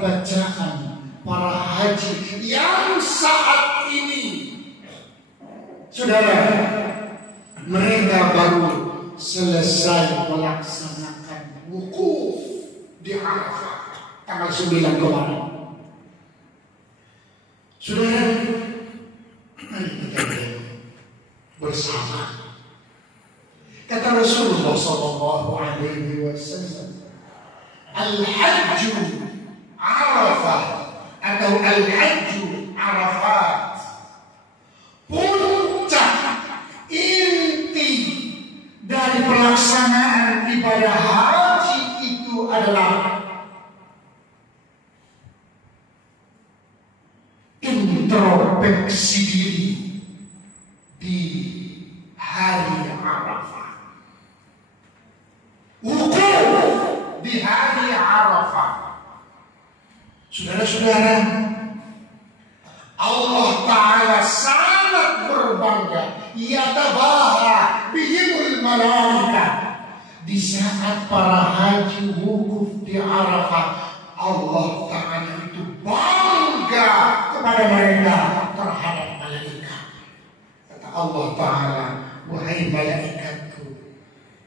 Bacaan para haji yang saat ini, saudara, mereka baru selesai melaksanakan wukuf di Arafah tanggal 9 kemarin. Saudara, mari kita bersama. Kata Rasulullah SAW, Al-Hajju Arafah atau Al-Hajju Arafat, puncak inti dari pelaksanaan ibadah haji itu adalah introspeksi diri di hari Arafah, wukuf di hari Arafah. Saudara-saudara, Allah Ta'ala sangat berbangga, yatabaha bihimul malaikah, di saat para haji wukuf di Arafah, Allah Ta'ala itu bangga kepada mereka terhadap malaikat. Kata Allah Ta'ala, wahai malaikatku,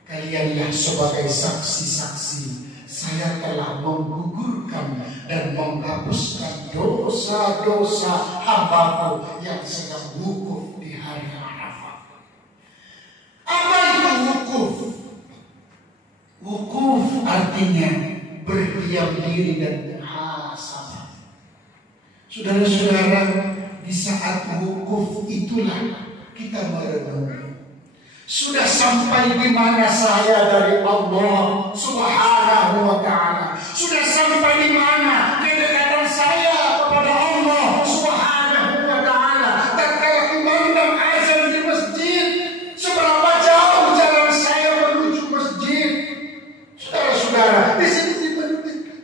kalianlah sebagai saksi-saksi, saya telah menggugurkan dan menghapuskan dosa-dosa hambaku yang sedang wukuf di hari Arafah. Apa itu wukuf? Wukuf artinya berdiam diri dan muhasabah. Saudara-saudara, di saat wukuf itulah kita merenung. Sudah sampai di mana saya dari Allah Subhanahu wa Ta'ala? Sudah sampai di mana kedekatan saya kepada Allah Subhanahu wa Ta'ala? Tatkala kumandang azan di masjid, seberapa jauh jalan saya menuju masjid? Saudara-saudara, di sini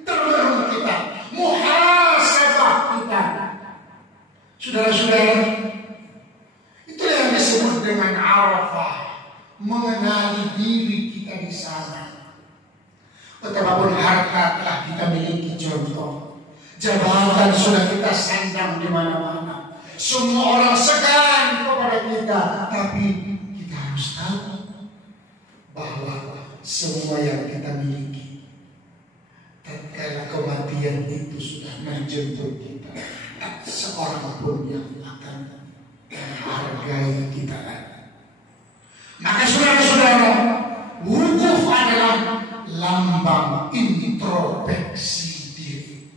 termenung kita, muhasabah kita. Saudara-saudara, itu yang disebut dengan Arafah. Mengenali diri kita di sana. Betapapun harta telah kita miliki, contoh jabatan sudah kita sandang di mana-mana, semua orang segan kepada kita, tapi kita harus tahu bahwa semua yang kita miliki, tatkala kematian itu sudah menjemput kita, tak seorang pun yang akan menghargai kita lagi. Maka saudara-saudara, wukuf adalah lambang introspeksi diri.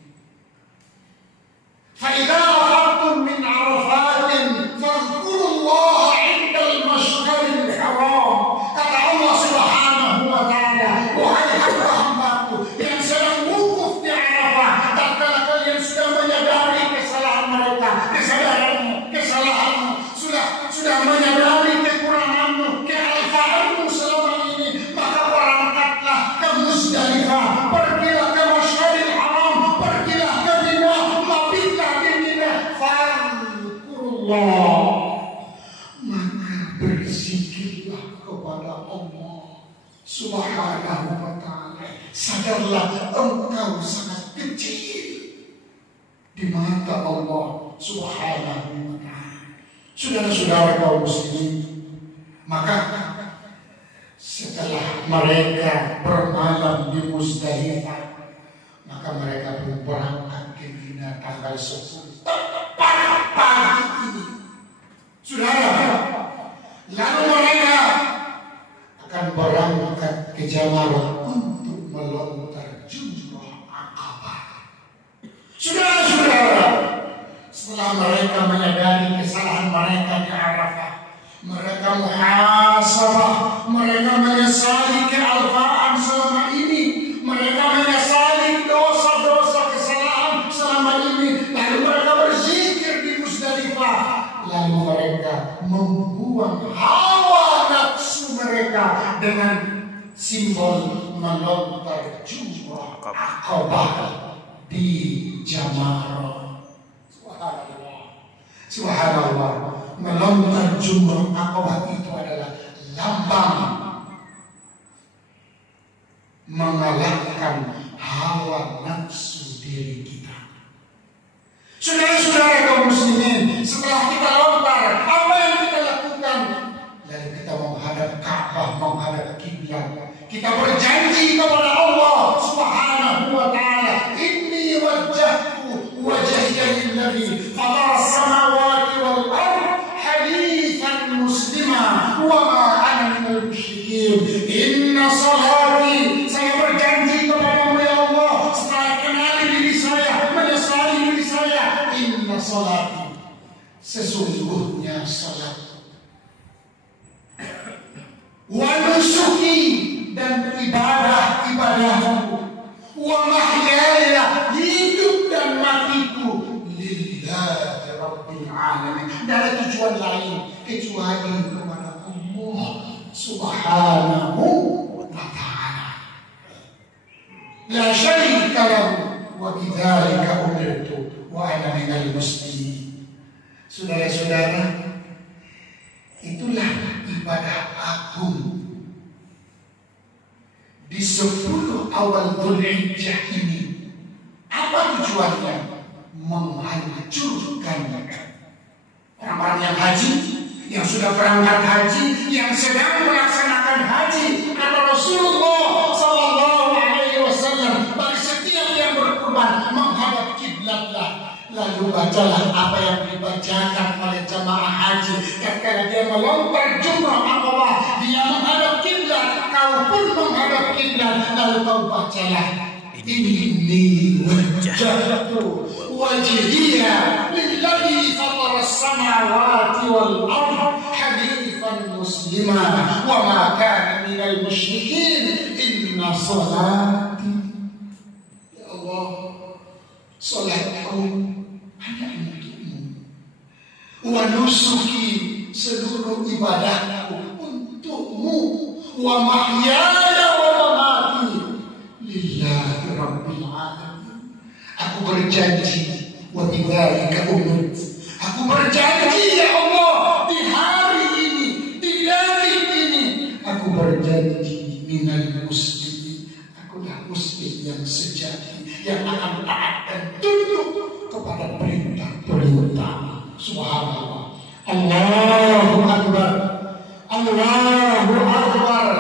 Fa idza afattum min arafatin fadhkurullaha 'indal mash'aril haram. Kata Allah Subhanahu wa Ta'ala, wahai hamba-hambaku yang sedang wukuf di Arafah, tatkala kalian sudah menyadari kesalahan mereka, kesalahanmu, sudah menyadari kekuranganmu, kealfaanmu selama ini, maka berangkatlah ke Muzdalifah, pergilah ke Masyaril Haram, pergilah ke Mina, mabitlah di Mina, fadhkurullah, maka berzikirlah kepada Allah Subhanahu wa Ta'ala. Sadarlah engkau sangat kecil di mata Allah Subhanahu wa Ta'ala. Saudara-saudara kaum muslimin, maka setelah mereka bermalam di Muzdalifah, maka mereka pun berangkat ke Mina tanggal 10. Tepat pagi ini, Jamal untuk melontar jumrah Aqabah. Saudara-saudara, setelah mereka menyadari kesalahan mereka di Arafah, mereka muhasabah, mereka menyesali kealfaan selama ini, mereka menyesali dosa-dosa kesalahan selama ini, lalu mereka berzikir di Musdalifah, lalu mereka membuang hawa nafsu mereka dengan simbol melontar jumrah Aqabah di Jamarah. Subhanallah, melontar jumrah Aqabah itu adalah lambang mengalahkan hawa nafsu diri kita. Saudara-saudara kaum muslimin, setelah kita lontar, apa yang kita lakukan? Lalu kita menghadap Ka'bah, menghadap kiblat. Kita berjanji kepada Allah Subhanahu wa ta'ala, inni wajjahtu wajhiya lilladzi fatara as-samawati wal ardh hanifan muslima wa ma ana minal musyrikin. Inna salati, saya berjanji kepadamu ya Allah, setelah kenali diri saya, menyesali diri saya, inna salati, sesungguhnya salat, wa nusuki, dan ibadah-ibadahku, wa mahyaya, hidup dan matiku, lillahi rabbil alamin, tidak ada tujuan lain kecuali kepada Allah Subhanahu wa ta'ala. La syarika lahu wa bidzalika umirtu wa ana minal muslimin. Saudara-saudara, itulah ibadah agung di 10 awal Dzulhijjah ini. Apa tujuannya? Menghancurkan orang-orang yang haji, yang sudah berangkat haji, yang sedang melaksanakan haji. Kata Rasulullah sallallahu alaihi wasallam, bagi setiap yang berkurban menghadap kiblatlah. Lalu bacalah apa yang dibacakan oleh jamaah haji. Ketika dia melontar jumrah Aqabah, dia menghadap kiblat, kau pun menghadap kiblat. Lalu kau bacalah, inni wajjahtu wajhiya lilladzi fatara as-samawati wal ardh hanifan muslima wa ma kana minal musyrikin. Inna salati, ya Allah, salatku hanya untukmu, wa nusuki, seluruh ibadahku untukmu, wa mahyaya wa mamati lillahi rabbil alamin. Aku berjanji, wa bidzalika umirtu, aku berjanji ya Allah, di hari ini, di detik ini, aku berjanji minal muslimin, akulah muslim yang sejati, yang akan taat dan tunduk kepada perintah-perintah. Subhanallah. Allahu Akbar, Allahu Akbar,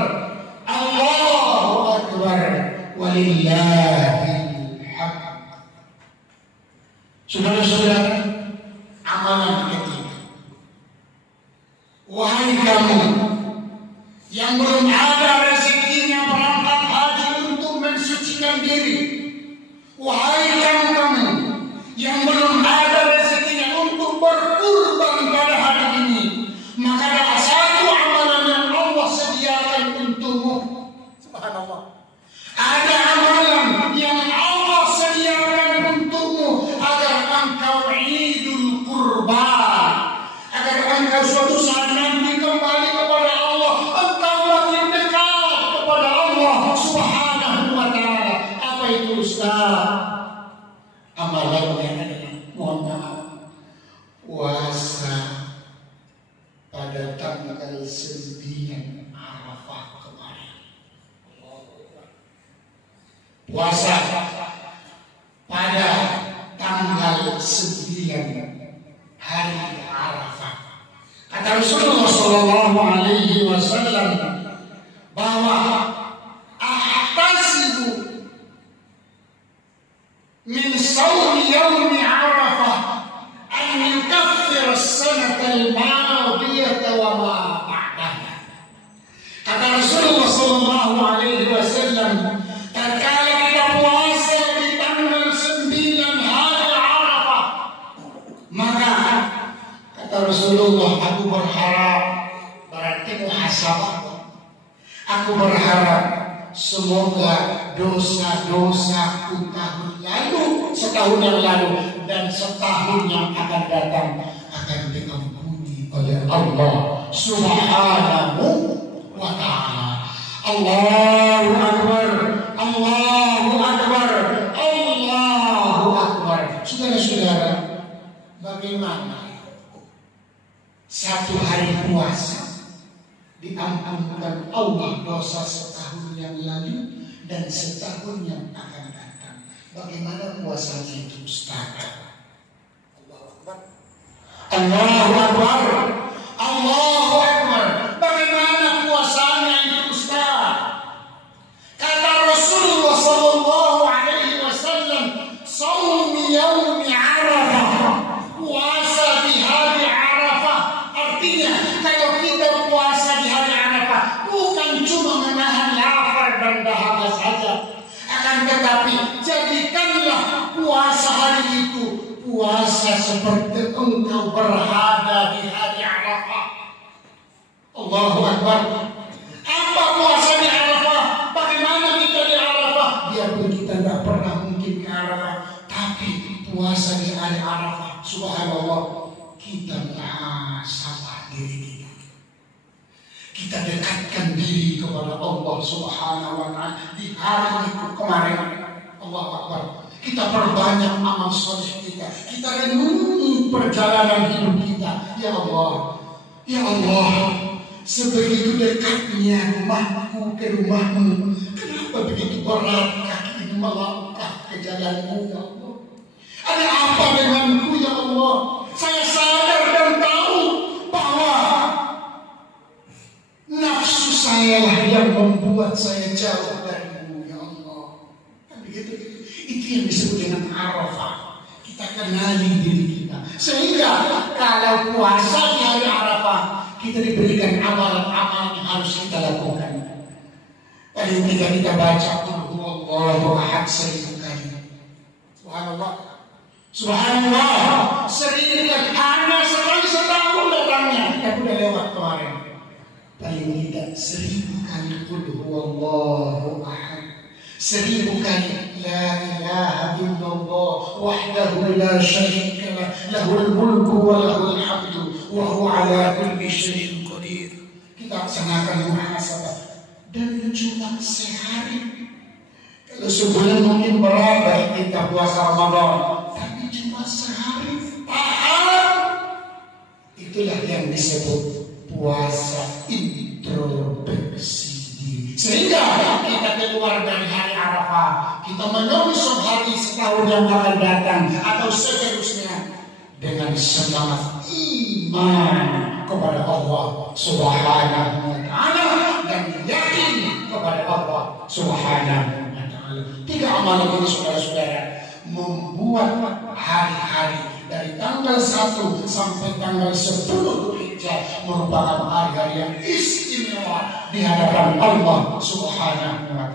Allahu Akbar, walillahil hamd. Saudara-saudara, amalan ketiga, wahai kamu yang belum ada rezekinya berangkat haji untuk mensucikan diri, wahai kamu yang belum ada rezekinya untuk berkurban pada hari ini, maka ada satu amalan yang Allah sediakan untukmu. Subhanallah. Ada amalan yang Allah sediakan untukmu agar engkau idul kurban, agar engkau suatu saat nanti kembali kepada Allah, engkau makin dekat kepada Allah Subhanahu wa ta'ala. Apa itu Ustaz? Amalannya adalah, mohon maaf, puasa pada tanggal 9 Arafah kemarin. Puasa pada tanggal 9 hari Arafah. Kata Rasulullah sallallahu alaihi wasallam bahwa ahtasibu min sawmi yawmi Arafah an yukaffir as-sanata al-madiyata wa ma ba'daha. Kata Rasulullah sallallahu alaihi Kata Rasulullah, aku berharap, berarti muhasabah. Aku berharap semoga dosa-dosaku tahun lalu, setahun yang lalu, dan setahun yang akan datang akan diampuni oleh Allah Subhanahu wa ta'ala. Allahu Akbar, Allahu Akbar, Allahu Akbar. Saudara-saudara, bagaimana satu hari puasa diampunkan Allah dosa setahun yang lalu dan setahun yang akan datang? Bagaimana puasanya itu, Ustaz? Allahu Akbar, Allahu Akbar, Allahu Akbar. Bagaimana puasanya itu, Ustaz? Kata Rasulullah sallallahu alaihi wasallam, "Shaum yaum Arafah." Puasa di hari Arafah. Artinya, kalau kita puasa di hari Arafah, bukan cuma menahan lapar dan dahaga saja, akan tetapi jadikanlah puasa hari itu puasa seperti engkau berada di hari Arafah. Allahu Akbar. Apa puasa di Arafah? Bagaimana kita di Arafah? Biarpun kita tidak pernah mungkin ke Arafah, tapi puasa di hari Arafah, subhanallah, kita muhasabah diri kita. Kita dekatkan diri kepada Allah Subhanahu wa ta'ala di hari itu kemarin. Allahu Akbar. Kita perbanyak amal soleh kita. Kita renungi perjalanan hidup kita. Ya Allah, ya Allah, sebegitu dekatnya rumahku ke rumahmu, kenapa begitu berat kaki ini melangkah ke jalanmu, ya Allah? Ada apa denganku, ya Allah? Saya sadar dan tahu bahwa nafsu saya lah yang membuat saya jauh darimu, ya Allah. Kan begitu. Itu yang disebut dengan Arafah. Kita kenali diri kita. Sehingga kalau puasa di hari Arafah, kita diberikan amalan-amalan yang harus kita lakukan. Paling tidak kita baca Qul huwallahu ahad 1000 kali. Subhanallah. Subhanallah. 1000 kali. Hanya sekali setahun datangnya. Kita sudah lewat kemarin. Paling tidak 1000 kali Qul huwallahu ahad. 1000 kali La ilaha illallah wahdahu la syarika lah, lahul mulku wa lahul hamdu wa huwa ala kulli syai'in qadir. Kita laksanakan muhasabah dan cuma sehari. Kalau sebulan mungkin berat kita puasa Ramadan, tapi cuma sehari tahan. Itulah yang disebut puasa introspeksi. Sehingga kita keluar dari hari Arafah, kita menyongsong hari setahun yang akan datang atau seterusnya dengan semangat iman kepada Allah Subhanahu wa ta'ala dan yakin kepada Allah Subhanahu wa ta'ala. 3 amalan ini, saudara-saudara, membuat hari-hari dari tanggal 1 sampai tanggal 10 merupakan hari-hari yang istimewa di hadapan Allah Subhanahu wa ta'ala.